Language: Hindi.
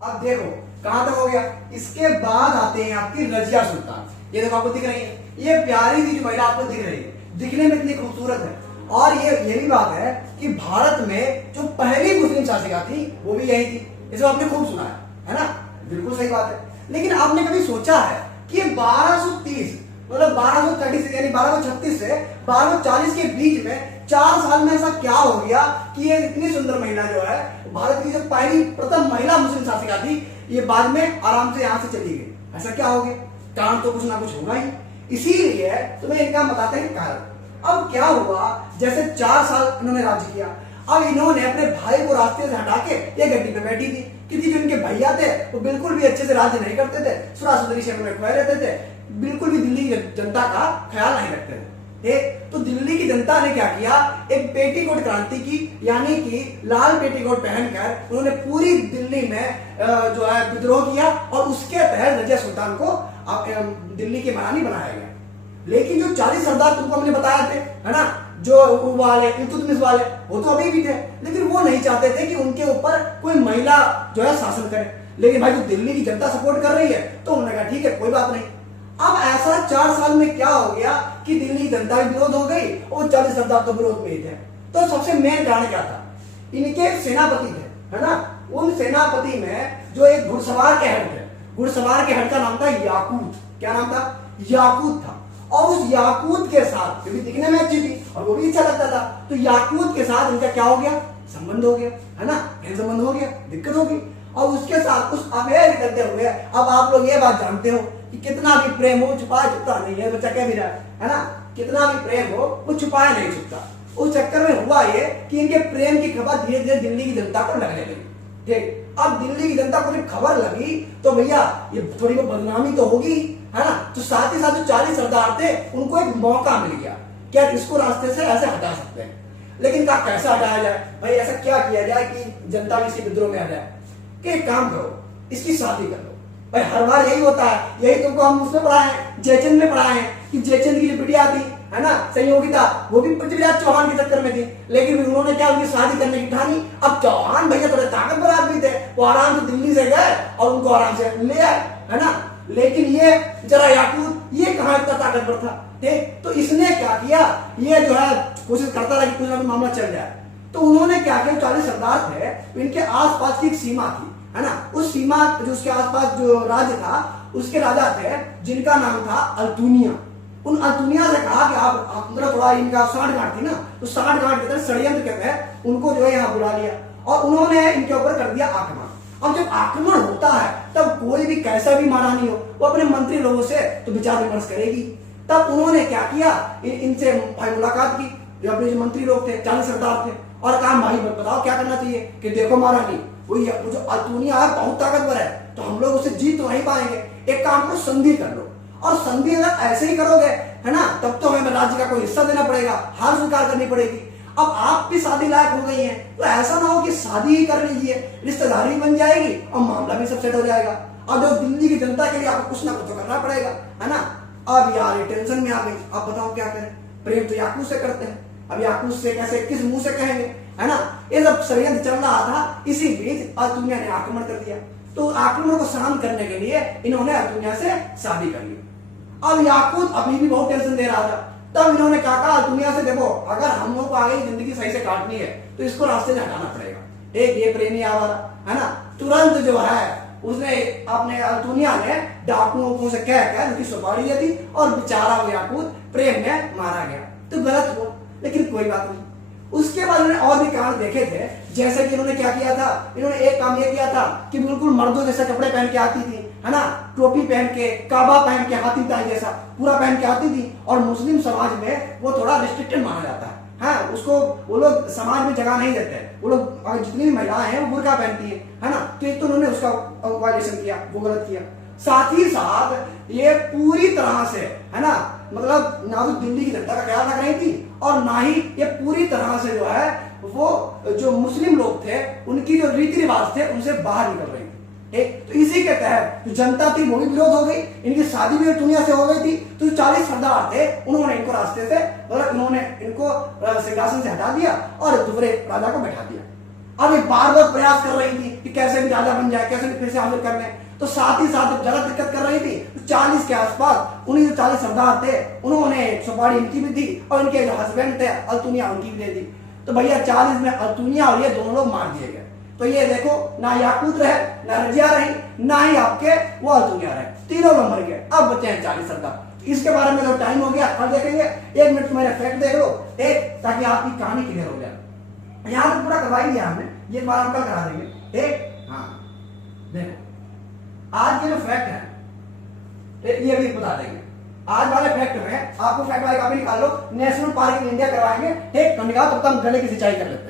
अब देखो कहां तक हो गया। इसके बाद आते हैं आपकी रजिया सुल्तान। ये देखो आपको दिख रही है, ये प्यारी सी जो महिला आपको दिख रही है, दिखने में इतनी खूबसूरत है। और ये भी बात है कि भारत में जो पहली मुस्लिम शासिका थी वो भी यही थी। इसे आपने खूब सुना है ना, बिल्कुल सही बात है। लेकिन आपने कभी सोचा है कि 1230 मतलब 1236 यानी 1236 से 1240 के बीच में 4 साल में ऐसा क्या हो गया कि ये इतनी सुंदर महिला जो है, भारत की जो पहली प्रथम महिला मुस्लिम शासिका थी, ये बाद में आराम से यहां से चली गई। ऐसा क्या हो गया? कारण तो कुछ ना कुछ होगा ही। इसीलिए तुम्हें इनका बताते हैं कारण। अब क्या हुआ, जैसे 4 साल इन्होंने राज्य किया, अब इन्होंने अपने भाई को रास्ते से हटा के ये गद्दी पे बैठी थी, क्योंकि जो इनके भैया थे वो बिल्कुल भी अच्छे से राज्य नहीं करते थे, सुरासुदरी शहर में खोए रहते थे, बिल्कुल भी दिल्ली की जनता का ख्याल नहीं रखते थे। तो दिल्ली की जनता ने क्या किया, एक पेटीकोट क्रांति की, यानी कि लाल पेटीकोट पहनकर उन्होंने पूरी दिल्ली में जो है विद्रोह किया और उसके तहत रजिया सुल्तान को दिल्ली की महारानी बनाया गया। लेकिन जो 40 सरदार तुमको हमने बताया थे, है ना, जो वाले इल्तुतमिश वाले, वो तो अभी भी थे, लेकिन वो नहीं चाहते थे कि उनके ऊपर कोई महिला जो है शासन करे। लेकिन भाई जो दिल्ली की जनता सपोर्ट कर रही है तो उन्होंने कहा ठीक है कोई बात नहीं। अब ऐसा 4 साल में क्या हो गया कि दिल्ली की जनता भी विरोध हो गई और 40 सरदार तो विरोध में ही थे। तो सबसे मेन कारण क्या था, इनके सेनापति थे, है ना, उन सेनापति में जो एक घुड़सवार के हेड थे, घुड़सवार के हेड का नाम था याकूत। क्या नाम था? याकूत था। और उस याकूत के साथ, क्योंकि दिखने में अच्छी थी और वो भी अच्छा लगता था, तो याकूत के साथ इनका क्या हो गया, संबंध हो गया, है ना, संबंध हो गया, दिक्कत हो गई। और उसके साथ उस अफेयर करते हुए अब आप लोग ये बात जानते हो कि कितना भी प्रेम हो छुपाया छुपता नहीं है, बच्चा कह भी रहा है ना, कितना भी प्रेम हो वो छुपाया नहीं छुपता। उस चक्कर में हुआ ये कि इनके प्रेम की खबर धीरे धीरे दिल्ली की जनता को लगने लगी। ठीक, अब दिल्ली की जनता को जब खबर लगी तो भैया ये थोड़ी बहुत बदनामी तो होगी, है ना, तो साथ ही साथ जो 40 सरदार थे उनको एक मौका मिल गया, क्या इसको रास्ते से ऐसे हटा सकते हैं। लेकिन क्या कैसे हटाया जाए भाई, ऐसा क्या किया जाए कि जनता भी इसके विद्रोह में आ जाए? कि एक काम करो, इसकी शादी कर लो। भाई हर बार यही होता है, यही तुमको हम उसमें पढ़ाए हैं, जयचंद में पढ़ाए हैं कि जयचंद की जो बिटिया थी, है ना, संयोगिता, वो भी पृथ्वीराज चौहान के चक्कर में थी, लेकिन उन्होंने क्या उनकी शादी करने की ठानी। अब चौहान भैया थोड़े ताकतवर आदमी थे, वो आराम से दिल्ली से गए और उनको आराम से ले आए, है ना। लेकिन ये जरा याकूत, ये कहां इतना ताकतवर था? ठीक, तो इसने क्या किया, ये जो है कोशिश करता रहा कि कुछ ना कुछ मामला चल जाए। तो उन्होंने क्या किया, 40 सरदार थे, इनके आसपास की एक सीमा थी, है ना, उस सीमा जो उसके आसपास जो राज्य था उसके राजा थे जिनका नाम था अल्तुनिया। उन अल्तुनिया से कहा कि आप मतलब थोड़ा इनका साठगांठ थी ना, तो साठगांठ के तहत षड्यंत्र के तहत उनको जो है यहाँ बुला लिया और उन्होंने इनके ऊपर कर दिया आक्रमण। अब जब आक्रमण होता है तब कोई भी कैसा भी महारानी हो वो अपने मंत्री लोगों से तो विचार विमर्श करेगी। तब उन्होंने क्या किया, इनसे भाई मुलाकात की, जो अपने जो मंत्री लोग थे, 40 सरदार थे, और कहा भाई बताओ क्या करना चाहिए। कि देखो महारानी, वो जो अल्तुनिया है बहुत ताकतवर है, तो हम लोग उसे जीत तो नहीं पाएंगे, एक काम करो संधि कर लो, और संधि अगर ऐसे ही करोगे, है ना, तब तो हमें राज्य का कोई हिस्सा देना पड़ेगा, हार स्वीकार करनी पड़ेगी। अब आप भी शादी लायक हो गई हैं, तो ऐसा ना हो कि शादी ही कर लीजिए, रिश्तेदारी बन जाएगी और मामला भी सब सेट हो जाएगा। और जो दिल्ली की जनता के लिए आपको कुछ ना कुछ तो करना पड़ेगा, है ना। अब यार ये टेंशन में आ गई, अब बताओ क्या करें। प्रेम तो याकूत से करते हैं, अब याकूत से कैसे, किस मुंह से कहेंगे, है ना। ये सब षड्यंत्र चल रहा था, इसी बीच अल्तुनिया ने आक्रमण कर दिया। तो आक्रमण को शांत करने के लिए इन्होंने अल्तुनिया से शादी कर ली। अब याकूत अभी भी बहुत टेंशन दे रहा था, तब इन्होंने क्या कहा दुनिया से, देखो अगर हम लोग को आगे जिंदगी सही से काटनी है तो इसको रास्ते से हटाना पड़ेगा। एक ये प्रेमी आवारा, है ना, तुरंत जो है उसने अपने अल्तुनिया ने डाकुओं से कहकर उनकी सुपारी दे दी और बेचारा वो याकूत प्रेम में मारा गया। तो गलत हुआ, लेकिन कोई बात नहीं। उसके बाद इन्होंने और भी कारण देखे थे, जैसे कि इन्होंने क्या किया था, इन्होंने एक काम ये किया था कि बिल्कुल मर्दों जैसे कपड़े पहन के आती थी, है ना, टोपी पहन के, काबा पहन के, हाथी ताई जैसा पूरा पहन के आती थी। और मुस्लिम समाज में वो थोड़ा रिस्ट्रिक्टेड माना जाता है, उसको वो लोग समाज में जगह नहीं देते, वो लोग अगर जितनी भी महिलाएं हैं वो बुर्का पहनती है ना। तो एक तो उन्होंने उसका वायलेशन किया, वो गलत किया। साथ ही साथ ये पूरी तरह से, है ना, मतलब ना तो दिल्ली की जनता का ख्याल रख रही थी और ना ही ये पूरी तरह से जो है वो जो मुस्लिम लोग थे उनकी जो रीति रिवाज थे उनसे बाहर निकल रही थी। ठीक, तो इसी के तहत जो जनता थी वो भी विरोध हो गई, इनकी शादी भी दुनिया से हो गई थी। तो 40 सरदार थे, उन्होंने इनको रास्ते से, मतलब इन्होंने इनको सिंहासन से हटा दिया और दूसरे राजा को बैठा दिया। अब ये बार बार प्रयास कर रही थी कि कैसे भी राजा बन जाए, कैसे भी फिर से हासिल कर लें। तो साथ ही साथ जब ज्यादा दिक्कत कर रही थी तो 40 के आसपास उन्हीं जो 40 सरदार थे उन्होंने सुपारी इनकी भी दी और इनके जो हस्बैंड थे अल्तुनिया उनकी भी दे दी। तो भैया 40 में अल्तुनिया और ये दोनों लोग मार दिए गए। तो ये देखो ना याकूत रहे, ना रजिया रही, ना ही आपके वो अल्तुनिया रहे, तीनों लोग मर गए। अब बचे हैं 40 सरदार। इसके बारे में तो टाइम हो गया, कल देखेंगे। 1 मिनट मेरे फैक्ट देख लो एक, ताकि आपकी कहानी क्लियर हो जाए। यहाँ पे पूरा करवा ही लिया हमने, ये बार हम कल करा देंगे एक। हाँ देखो आज के जो फैक्ट है ये भी बता देंगे। आज वाले फैक्ट में आपको फैक्ट वाले काफी निकाल लो, नेशनल पार्क इन इंडिया करवाएंगे। ठीक, तो निकाल, तब तक हम गले की सिंचाई कर लेते हैं।